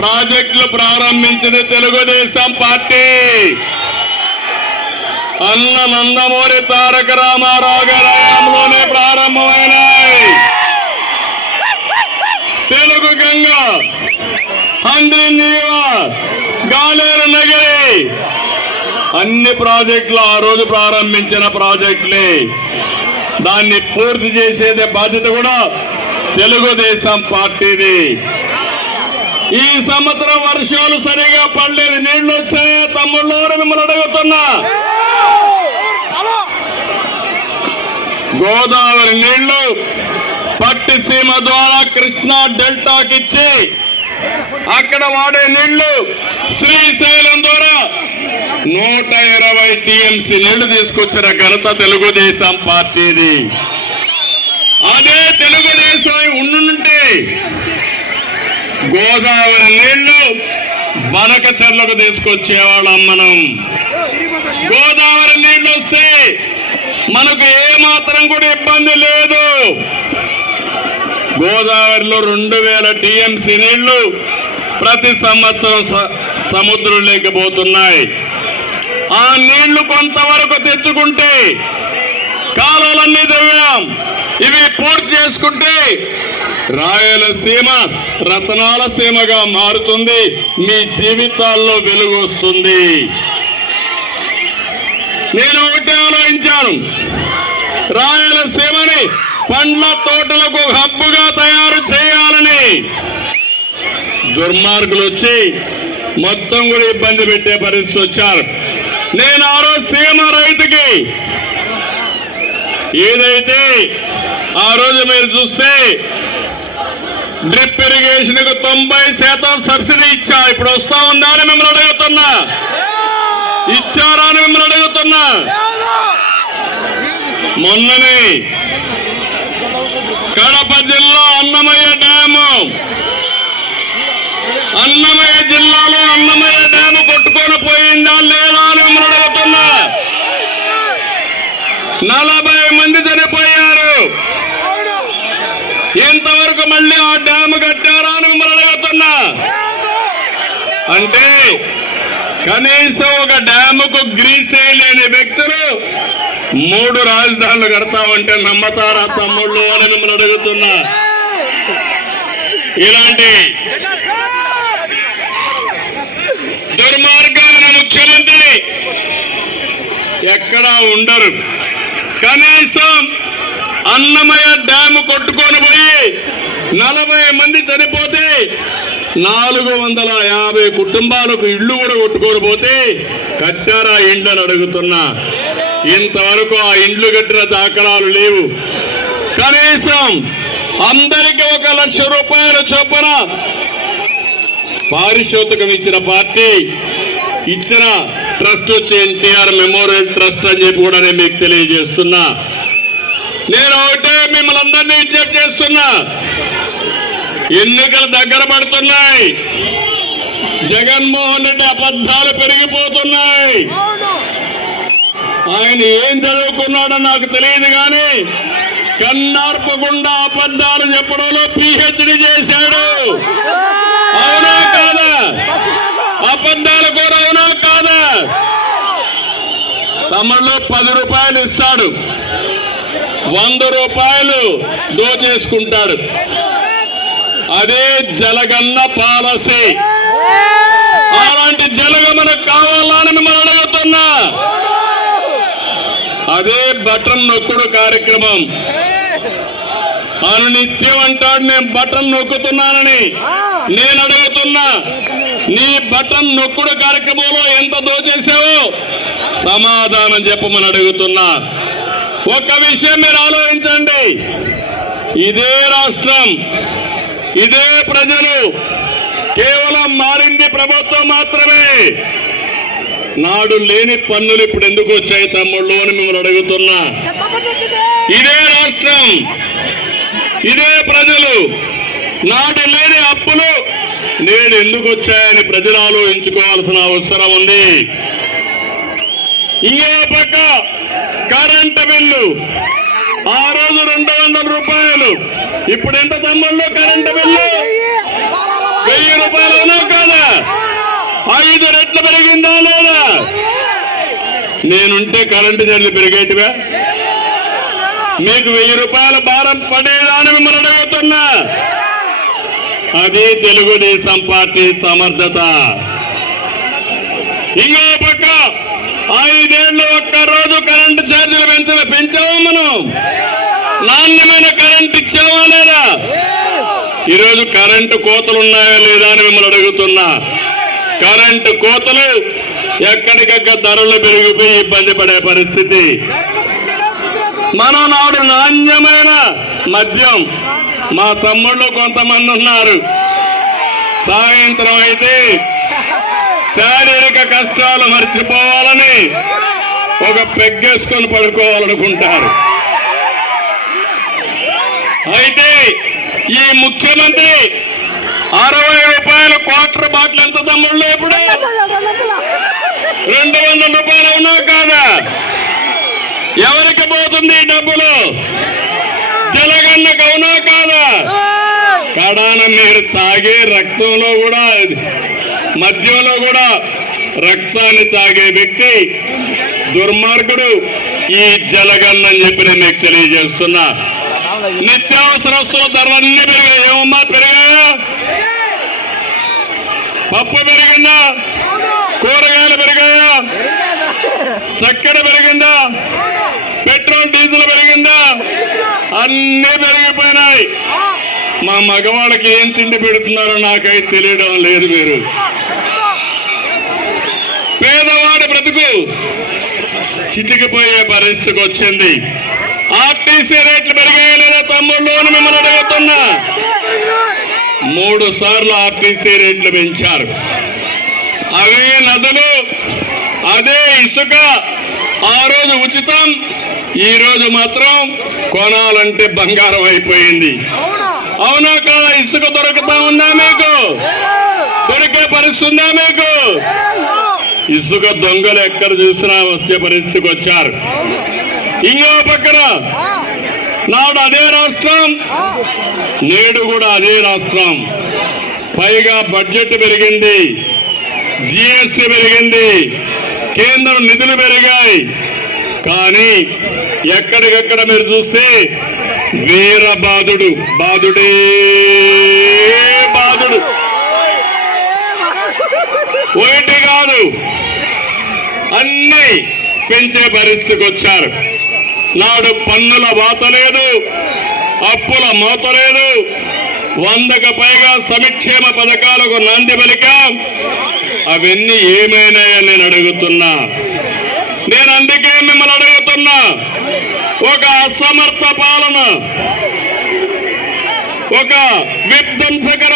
ప్రాజెక్టులు ప్రారంభించింది తెలుగుదేశం పార్టీ. అన్న నందమూరి తారక రామారావు గారి హయాంలోనే ప్రారంభమైనాయి. తెలుగు గంగ, హంద్రి నీవా, గాలేరు నగరి అన్ని ప్రాజెక్టులు ఆ రోజు ప్రారంభించిన ప్రాజెక్టులే. దాన్ని పూర్తి చేసేదే బాధ్యత కూడా తెలుగుదేశం పార్టీది. ఈ సంవత్సరం వర్షాలు సరిగా పడలేదు, నీళ్లు వచ్చాయా తమ్ముళ్ళు మిమ్మల్ని అడుగుతున్నా. గోదావరి నీళ్లు పట్టిసీమ ద్వారా కృష్ణా డెల్టాకిచ్చి అక్కడ వాడే నీళ్లు శ్రీశైలం ద్వారా 120 టీఎంసీ నీళ్లు తీసుకొచ్చిన ఘనత తెలుగుదేశం పార్టీది. అదే తెలుగుదేశం ఉండుంటే గోదావరి నీళ్లు బనకచెర్లకు తీసుకొచ్చేవాళ్ళం మనం. గోదావరి నీళ్లు వస్తే మనకు ఏమాత్రం కూడా ఇబ్బంది లేదు. గోదావరిలో 2000 టీఎంసీ నీళ్లు ప్రతి సంవత్సరం సముద్రంలోకి పోతున్నాయి. ఆ నీళ్లు కొంతవరకు తెచ్చుకుంటే కాలువలన్నీ తవ్వాం, ఇవి పూర్తి చేసుకుంటే రాయలసీమ రతనాల సీమగా మారుతుంది, మీ జీవితాల్లో వెలుగు వస్తుంది. నేను ఒకటే ఆలోచించాను, రాయలసీమని పండ్ల తోటలకు హబ్బుగా తయారు చేయాలని. దుర్మార్గులు వచ్చి మొత్తం కూడా ఇబ్బంది పెట్టే పరిస్థితి వచ్చారు. నేను ఆ రోజు సీమ రైతుకి ఏదైతే ఆ రోజు మీరు చూస్తే డ్రిప్ ఇరిగేషన్ కు 90% సబ్సిడీ ఇచ్చా. ఇప్పుడు వస్తా ఉందా అని మిమ్మల్ని అడుగుతున్నా, ఇచ్చారా అని మిమ్మల్ని అడుగుతున్నా. మొన్ననే కడప జిల్లా అన్నమయ్య డ్యాము, అన్నమయ్య జిల్లాలో అన్నమయ్య డ్యాము కొట్టుకొని పోయిందా లేదా అని మిమ్మల్ని అడుగుతున్నా. 40 మంది చనిపోయారు. ఇంతవరకు మళ్ళీ ఆ డ్యాము కట్టారా అని మిమ్మల్ని అడుగుతున్నా. అంటే కనీసం ఒక డ్యాముకు గ్రీస్ వేయలేని వ్యక్తులు 3 రాజధానులు కడతామంటే నమ్మతారా తమ్ముళ్ళు అని మిమ్మల్ని అడుగుతున్నా. ఇలాంటి దుర్మార్గమైన ముఖ్యమంత్రి ఎక్కడా ఉండరు. కనీసం అన్నమయ్య డ్యాము కొట్టుకొని పోయి 40 మంది చనిపోతే 450 కుటుంబాలకు ఇళ్లు కూడా కొట్టుకొని పోతే కట్టారా ఇండ్లు అని అడుగుతున్నా. ఇంతవరకు ఆ ఇండ్లు కట్టిన దాఖలాలు లేవు. కనీసం అందరికి 1 లక్ష రూపాయల చొప్పున పారితోషికం ఇచ్చిన పార్టీ, ఇచ్చిన ట్రస్ట్ వచ్చి ఎన్టీఆర్ మెమోరియల్ ట్రస్ట్ అని చెప్పి కూడా నేను మీకు తెలియజేస్తున్నా. నేను ఒకటే మిమ్మల్ని అందరినీ విజ్ఞప్తి చేస్తున్నా, ఎన్నికలు దగ్గర పడుతున్నాయి. జగన్మోహన్ రెడ్డి అబద్ధాలు పెరిగిపోతున్నాయి. ఆయన ఏం చదువుకున్నాడో నాకు తెలియదు కానీ కన్నార్పకుండా అబద్ధాలు చెప్పడంలో పిహెచ్డి చేశాడు. అవునా కాదా? అబద్ధాల కూడా అవునా కాదా? తమలో 10 రూపాయలు ఇస్తాడు, 100 రూపాయలు దోచేసుకుంటాడు. అదే జలగన్న పాలసీ. అలాంటి జలగ మనకు కావాలని మిమ్మల్ని అడుగుతున్నా. అదే బటన్ నొక్కుడు కార్యక్రమం. అనునిత్యం అంటాడు నేను బటన్ నొక్కుతున్నానని. నేను అడుగుతున్నా, నీ బటన్ నొక్కుడు కార్యక్రమంలో ఎంత దోచేసావో సమాధానం చెప్పమని అడుగుతున్నా. ఒక విషయం మీరు ఆలోచించండి, ఇదే రాష్ట్రం, ఇదే ప్రజలు, కేవలం మారింది ప్రభుత్వం మాత్రమే. నాడు లేని పన్నులు ఇప్పుడు ఎందుకు వచ్చాయి తమ్ముళ్ళు అని మిమ్మల్ని అడుగుతున్నా. ఇదే రాష్ట్రం, ఇదే ప్రజలు, నాడు లేని అప్పులు నేడు ఎందుకు వచ్చాయని ప్రజలు ఆలోచించుకోవాల్సిన అవసరం ఉంది. ఇంకో పక్క కరెంటు బిల్లు ఆ రోజు 200 రూపాయలు, ఇప్పుడు ఎంత తమ్ముళ్ళు కరెంటు బిల్లు? 1000 రూపాయలు. 5 రెట్లు పెరిగిందా లేదా? నేనుంటే కరెంటు ధరలు పెరిగేటివా? మీకు 1000 రూపాయల భారం పడేదాని మిమ్మల్ని అడుగుతున్నా. అది తెలుగుదేశం పార్టీ సమర్థత. ఇంకో పక్క 5 ఏళ్ళు ఒక్కరోజు కరెంటు ఛార్జీలు పెంచావా? మనం నాణ్యమైన కరెంట్ ఇచ్చావా లేదా? ఈరోజు కరెంటు కోతలు ఉన్నాయా లేదా అని మిమ్మల్ని అడుగుతున్నా. కరెంటు కోతలు, ఎక్కడికక్కడ ధరలు పెరిగిపోయి ఇబ్బంది పడే పరిస్థితి. మనం నాడు నాణ్యమైన మద్యం, మా తమ్ముళ్ళు కొంతమంది ఉన్నారు, సాయంత్రం అయితే శారీరక కష్టాలు మర్చిపోవాలని ఒక పెగ్గేసుకొని పడుకోవాలనుకుంటారు. అయితే ఈ ముఖ్యమంత్రి 60 రూపాయల క్వార్టర్ బాటిల్ ఎంత తమ్ముళ్ళు? ఇప్పుడు 200 రూపాయలు అవునా కాదా? ఎవరికి పోతుంది ఈ డబ్బులు? జలగన్నకు అవునా కాదా? కడాన మీరు తాగే రక్తంలో కూడా, మద్యంలో కూడా రక్తాన్ని తాగే వ్యక్తి దుర్మార్గుడు ఈ జలగన్న అని చెప్పి నేను మీకు తెలియజేస్తున్నా. నిత్యావసర వస్తువుల ధరలన్నీ పెరిగాయి. ఏమమ్మా పెరిగాయా? పప్పు పెరిగిందా? కూరగాయలు పెరిగాయా? చక్కెర పెరిగిందా? పెట్రోల్ డీజిల్ పెరిగిందా? అన్నీ పెరిగిపోయినాయి. మా మగవాళ్ళకి ఏం తిండి పెడుతున్నారో నాకైతే తెలియడం లేదు. మీరు పేదవాడి బ్రతుకు చితికిపోయే పరిస్థితికి వచ్చింది. ఆర్టీసీ రేట్లు పెరిగాయా లేదా తమ్ముళ్ళు అని మిమ్మల్ని అడుగుతున్నా. 3 సార్లు ఆర్టీసీ రేట్లు పెంచారు. అవే నదులు, అదే ఇసుక ఆ రోజు ఉచితం, ఈ రోజు మాత్రం కొనాలంటే బంగారం అయిపోయింది. అవునా కాదా? ఇసుక దొరుకుతా ఉందా మీకు? దొరికే పరిస్థితి ఉందా మీకు? ఇసుక దొంగలు ఎక్కడ చూసినా వచ్చే పరిస్థితికి వచ్చారు. ఇంకో పక్కన నాడు అదే రాష్ట్రం, నేడు కూడా అదే రాష్ట్రం. పైగా బడ్జెట్ పెరిగింది, జిఎస్టీ పెరిగింది, కేంద్ర నిధులు పెరిగాయి. కానీ ఎక్కడికక్కడ మీరు చూస్తే వీరబాదుడు, బాదుడే బాదుడు. ఒకటి కాదు, అన్ని పెంచే పరిస్థితికి వచ్చారు. నాడు పన్నుల వాత లేదు, అప్పుల మోత లేదు, 100కు పైగా సంక్షేమ పథకాలకు నాంది పలికాం. అవన్నీ ఏమైనాయని నేను అడుగుతున్నా. నేను అందుకే మిమ్మల్ని అడుగుతున్నా. ఒక అసమర్థ పాలన, ఒక విధ్వంసకర